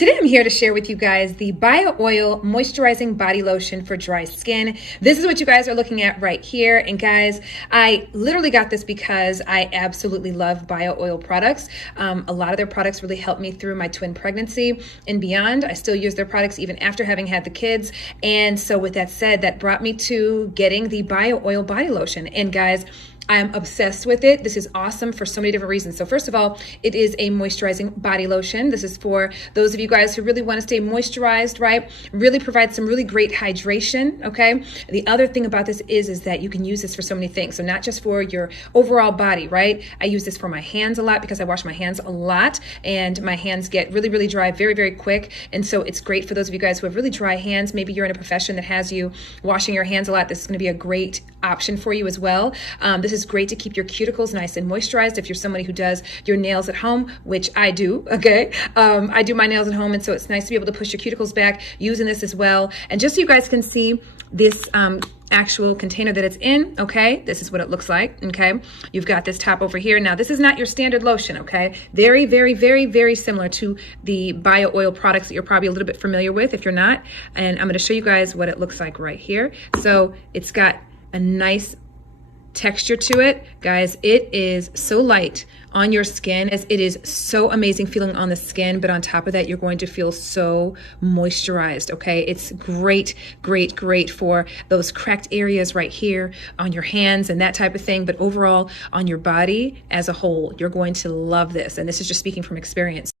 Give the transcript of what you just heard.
today I'm here to share with you guys the Bio Oil Moisturizing Body Lotion for dry skin. This is what you guys are looking at right here. And guys, I literally got this because I absolutely love Bio Oil products. A lot of their products really helped me through my twin pregnancy and beyond. I still use their products even after having had the kids. And so with that said, that brought me to getting the Bio Oil Body Lotion. And guys, I'm obsessed with it. This is awesome for so many different reasons. So first of all, it is a moisturizing body lotion. This is for those of you guys who really want to stay moisturized, right? Really provide some really great hydration, okay? The other thing about this is that you can use this for so many things. So not just for your overall body, right? I use this for my hands a lot because I wash my hands a lot and my hands get really, really dry very, very quick. And so it's great for those of you guys who have really dry hands. Maybe you're in a profession that has you washing your hands a lot. This is going to be a great option for you as well. This is great to keep your cuticles nice and moisturized if you're somebody who does your nails at home, which I do, okay? I do my nails at home, and so it's nice to be able to push your cuticles back using this as well. And just so you guys can see this actual container that it's in, okay? This is what it looks like, okay? You've got this top over here. Now, this is not your standard lotion, okay? Very, very, very, very similar to the Bio Oil products that you're probably a little bit familiar with if you're not. And I'm gonna show you guys what it looks like right here. So it's got a nice texture to it. Guys, it is so light on your skin, as it is so amazing feeling on the skin, but on top of that, you're going to feel so moisturized, okay? It's great, great, great for those cracked areas right here on your hands and that type of thing, but overall on your body as a whole, you're going to love this. And this is just speaking from experience.